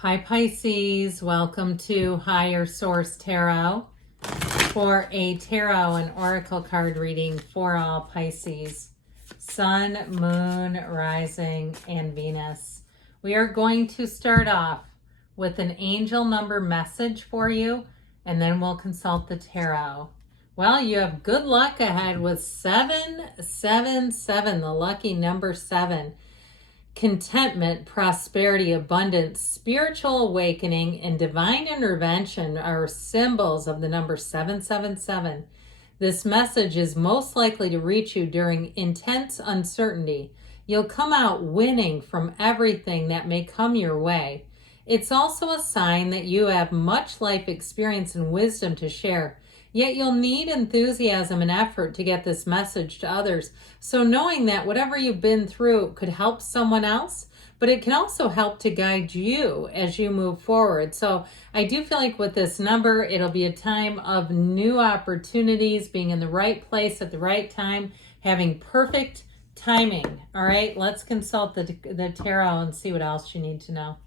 Hi Pisces, welcome to Higher Source Tarot for a tarot and oracle card reading for all Pisces, Sun, Moon, Rising, and Venus. We are going to start off with an angel number message for you, and then we'll consult the tarot. Well, you have good luck ahead with 777, the lucky number 7. Contentment, prosperity, abundance, spiritual awakening, and divine intervention are symbols of the number 777. This message is most likely to reach you during intense uncertainty. You'll come out winning from everything that may come your way. It's also a sign that you have much life experience and wisdom to share. Yet you'll need enthusiasm and effort to get this message to others. So knowing that whatever you've been through could help someone else, but it can also help to guide you as you move forward. So I do feel like with this number, it'll be a time of new opportunities, being in the right place at the right time, having perfect timing. All right, let's consult the tarot and see what else you need to know.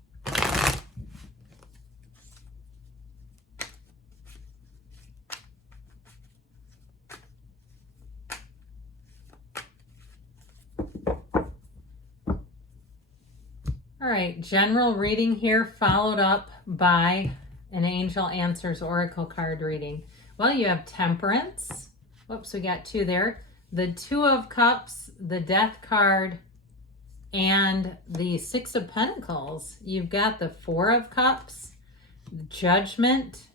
All right, general reading here, followed up by an Angel Answers Oracle card reading. Well, you have Temperance. Whoops, we got two there. The Two of Cups, the Death card, and the Six of Pentacles. You've got the Four of Cups, Judgment,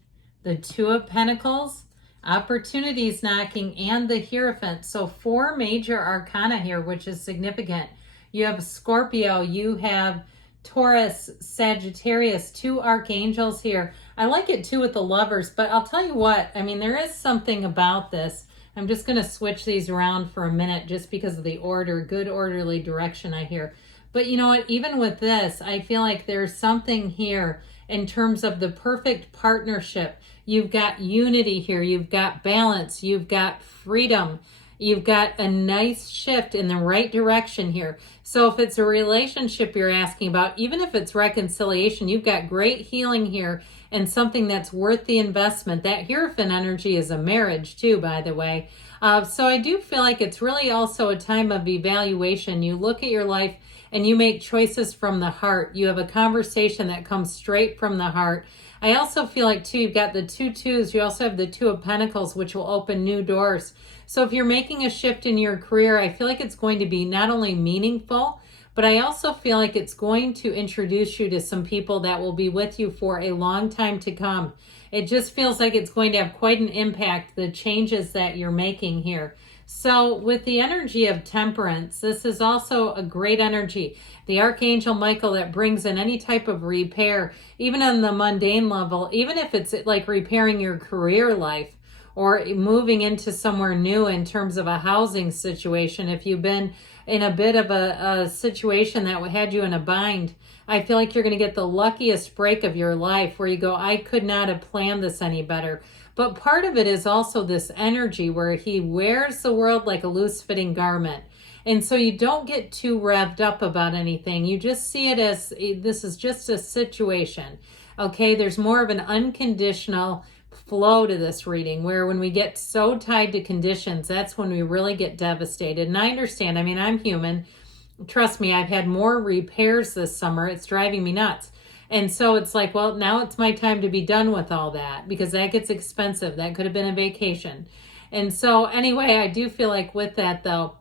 the Two of Pentacles, Opportunities Knocking, and the Hierophant. So 4 major arcana here, which is significant. You have Scorpio, you have Taurus, Sagittarius, 2 archangels here. I like it too with the Lovers, but I'll tell you what, I mean, there is something about this. I'm just going to switch these around for a minute just because of the order, good orderly direction I hear. But you know what, even with this, I feel like there's something here in terms of the perfect partnership. You've got unity here, you've got balance, you've got freedom. You've got a nice shift in the right direction here. So if it's a relationship you're asking about, even if it's reconciliation, you've got great healing here and something that's worth the investment. That Hierophant energy is a marriage too, by the way. So I do feel like it's really also a time of evaluation. You look at your life and you make choices from the heart. You have a conversation that comes straight from the heart. I also feel like too, you've got the 2 twos. You also have the 2 of Pentacles, which will open new doors. So if you're making a shift in your career, I feel like it's going to be not only meaningful, but I also feel like it's going to introduce you to some people that will be with you for a long time to come. It just feels like it's going to have quite an impact, the changes that you're making here. So with the energy of Temperance, this is also a great energy. The Archangel Michael that brings in any type of repair, even on the mundane level, even if it's like repairing your career life or moving into somewhere new in terms of a housing situation. If you've been in a bit of a situation that had you in a bind, I feel like you're going to get the luckiest break of your life where you go, I could not have planned this any better. But part of it is also this energy where he wears the world like a loose-fitting garment. And so you don't get too revved up about anything. You just see it as this is just a situation. Okay, there's more of an unconditional flow to this reading, where when we get so tied to conditions, that's when we really get devastated. And I understand, I mean, I'm human. Trust me, I've had more repairs this summer. It's driving me nuts. And so it's like, well, now it's my time to be done with all that because that gets expensive. That could have been a vacation. And so anyway, I do feel like with that though,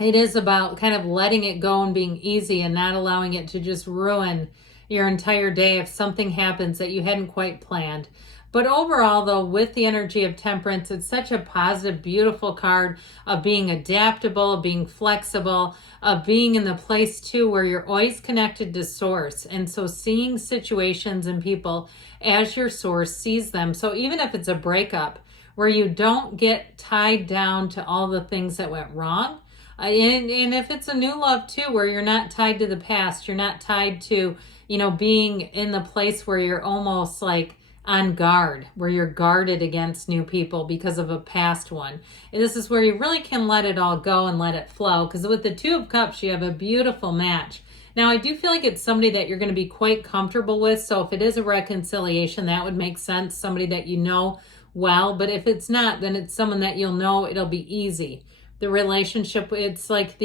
it is about kind of letting it go and being easy and not allowing it to just ruin your entire day if something happens that you hadn't quite planned. But overall, though, with the energy of Temperance, it's such a positive, beautiful card of being adaptable, of being flexible, of being in the place, too, where you're always connected to source. And so seeing situations and people as your source sees them. So even if it's a breakup where you don't get tied down to all the things that went wrong, and if it's a new love, too, where you're not tied to the past, you're not tied to, being in the place where you're almost like on guard, where you're guarded against new people because of a past one. And this is where you really can let it all go and let it flow, because with the Two of Cups, you have a beautiful match. Now, I do feel like it's somebody that you're going to be quite comfortable with. So if it is a reconciliation, that would make sense. Somebody that you know well. But if it's not, then it's someone that you'll know it'll be easy. The relationship, it's like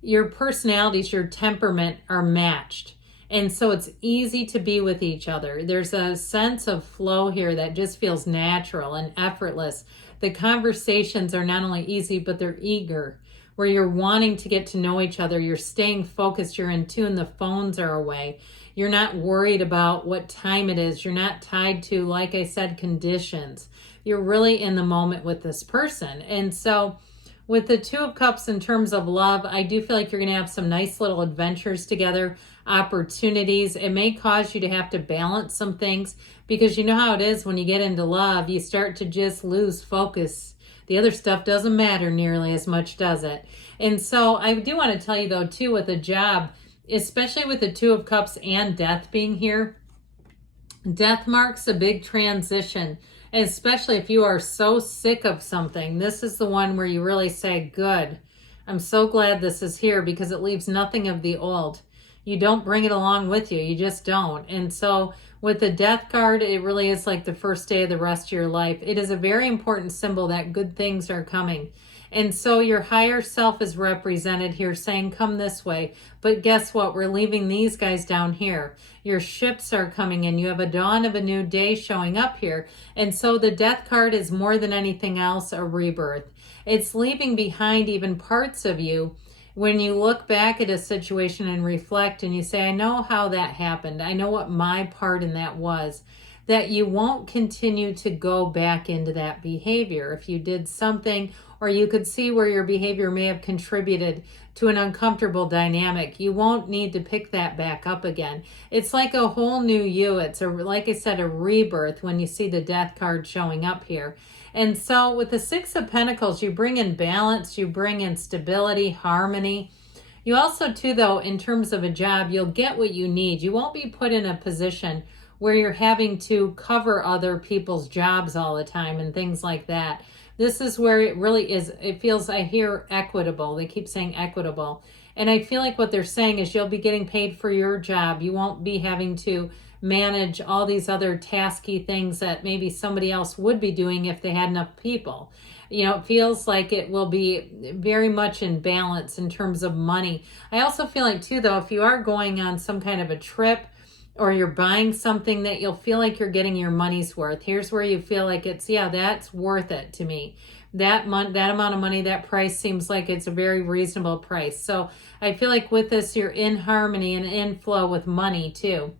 your personalities, your temperament are matched. And so it's easy to be with each other. There's a sense of flow here that just feels natural and effortless. The conversations are not only easy, but they're eager, where you're wanting to get to know each other. You're staying focused. You're in tune. The phones are away. You're not worried about what time it is. You're not tied to, like I said, conditions. You're really in the moment with this person. And so with the Two of Cups in terms of love, I do feel like you're going to have some nice little adventures together, opportunities. It may cause you to have to balance some things because you know how it is when you get into love, you start to just lose focus. The other stuff doesn't matter nearly as much, does it? And so I do want to tell you though, too, with a job, especially with the Two of Cups and death being here, death marks a big transition. Especially if you are so sick of something, this is the one where you really say, good, I'm so glad this is here because it leaves nothing of the old. You don't bring it along with you. You just don't. And so with the death card, it really is like the first day of the rest of your life. It is a very important symbol that good things are coming. And so your higher self is represented here saying, come this way. But guess what? We're leaving these guys down here. Your ships are coming in. You have a dawn of a new day showing up here. And so the death card is more than anything else a rebirth. It's leaving behind even parts of you. When you look back at a situation and reflect and you say, I know how that happened. I know what my part in that was. That you won't continue to go back into that behavior. If you did something, or you could see where your behavior may have contributed to an uncomfortable dynamic, you won't need to pick that back up again. It's like a whole new you. It's like I said, a rebirth when you see the death card showing up here. And so with the Six of Pentacles, you bring in balance, you bring in stability, harmony. You also too, though, in terms of a job, you'll get what you need. You won't be put in a position where you're having to cover other people's jobs all the time and things like that. This is where it really is, it feels, I hear equitable. They keep saying equitable. And I feel like what they're saying is you'll be getting paid for your job. You won't be having to manage all these other tasky things that maybe somebody else would be doing if they had enough people. You know, it feels like it will be very much in balance in terms of money. I also feel like too, though, if you are going on some kind of a trip, or you're buying something, that you'll feel like you're getting your money's worth. Here's where you feel like it's, yeah, that's worth it to me. That amount of money, that price seems like it's a very reasonable price. So I feel like with this, you're in harmony and in flow with money too.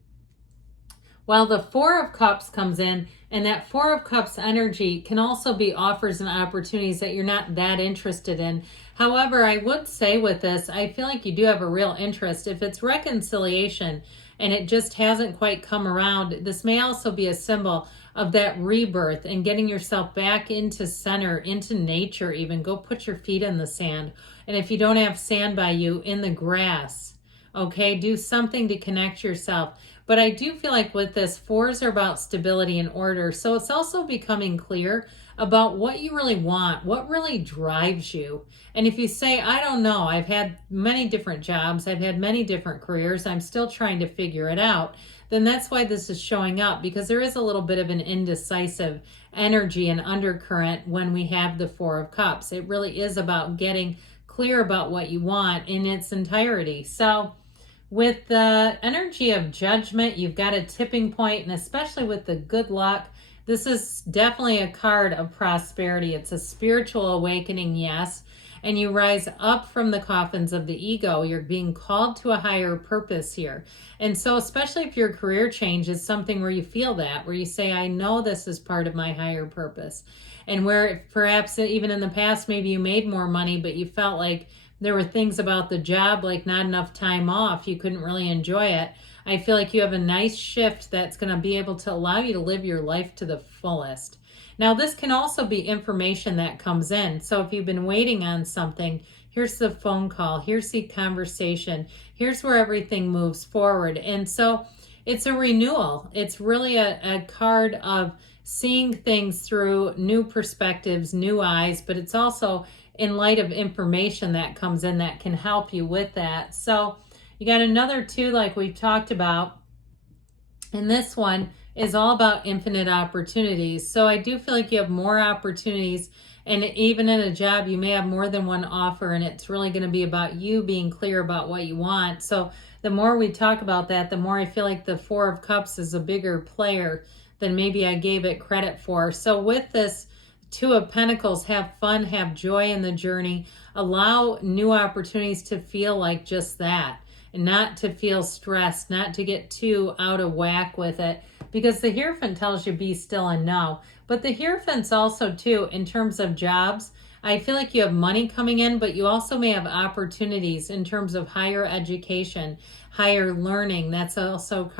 Well, the Four of Cups comes in, and that Four of Cups energy can also be offers and opportunities that you're not that interested in. However, I would say with this, I feel like you do have a real interest. If it's reconciliation, and it just hasn't quite come around, this may also be a symbol of that rebirth and getting yourself back into center, into nature even. Go put your feet in the sand. And if you don't have sand by you, in the grass, okay? Do something to connect yourself. But I do feel like with this, fours are about stability and order. So it's also becoming clear about what you really want, what really drives you. And if you say, I don't know, I've had many different jobs, I've had many different careers, I'm still trying to figure it out, then that's why this is showing up, because there is a little bit of an indecisive energy and undercurrent when we have the Four of Cups. It really is about getting clear about what you want in its entirety. So with the energy of Judgment, you've got a tipping point, and especially with the Good Luck, this is definitely a card of prosperity. It's a spiritual awakening, yes. And you rise up from the coffins of the ego. You're being called to a higher purpose here. And so especially if your career change is something where you feel that, where you say, I know this is part of my higher purpose. And where perhaps even in the past, maybe you made more money, but you felt like there were things about the job, like not enough time off. You couldn't really enjoy it. I feel like you have a nice shift that's going to be able to allow you to live your life to the fullest. Now, this can also be information that comes in. So if you've been waiting on something, here's the phone call, here's the conversation, here's where everything moves forward. And so it's a renewal. It's really a card of seeing things through new perspectives, new eyes, but it's also in light of information that comes in that can help you with that. So You got another 2 like we talked about. And this one is all about infinite opportunities. So I do feel like you have more opportunities, and even in a job, you may have more than one offer, and it's really going to be about you being clear about what you want. So the more we talk about that, the more I feel like the 4 of Cups is a bigger player than maybe I gave it credit for. So with this 2 of Pentacles, have fun, have joy in the journey, allow new opportunities to feel like just that, and not to feel stressed, not to get too out of whack with it, because the Hierophant tells you be still and know. But the Hierophant's also too, in terms of jobs, I feel like you have money coming in, but you also may have opportunities in terms of higher education, higher learning. That's also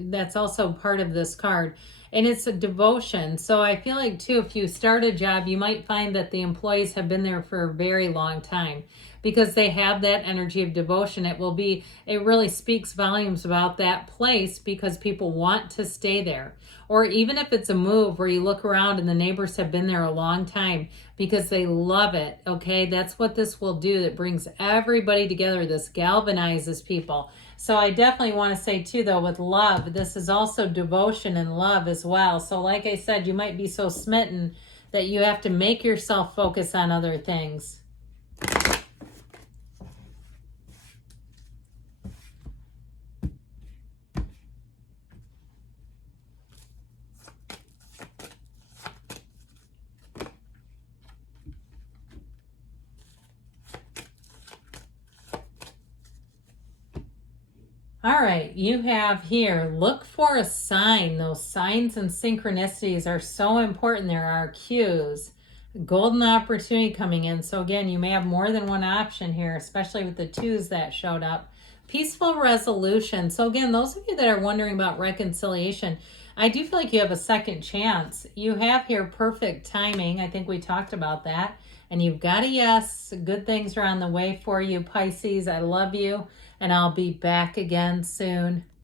that's also part of this card. And it's a devotion. So I feel like too, if you start a job, you might find that the employees have been there for a very long time because they have that energy of devotion. It really speaks volumes about that place because people want to stay there. Or even if it's a move where you look around and the neighbors have been there a long time because they love it, okay? That's what this will do. That brings everybody together. This galvanizes people. So I definitely want to say too, though, with love, this is also devotion and love as well. So like I said, you might be so smitten that you have to make yourself focus on other things. All right, you have here, look for a sign. Those signs and synchronicities are so important. There are cues, golden opportunity coming in. So again, you may have more than one option here, especially with the 2s that showed up. Peaceful resolution. So again, those of you that are wondering about reconciliation, I do feel like you have a second chance. You have here perfect timing. I think we talked about that. And you've got a yes. Good things are on the way for you, Pisces. I love you. And I'll be back again soon.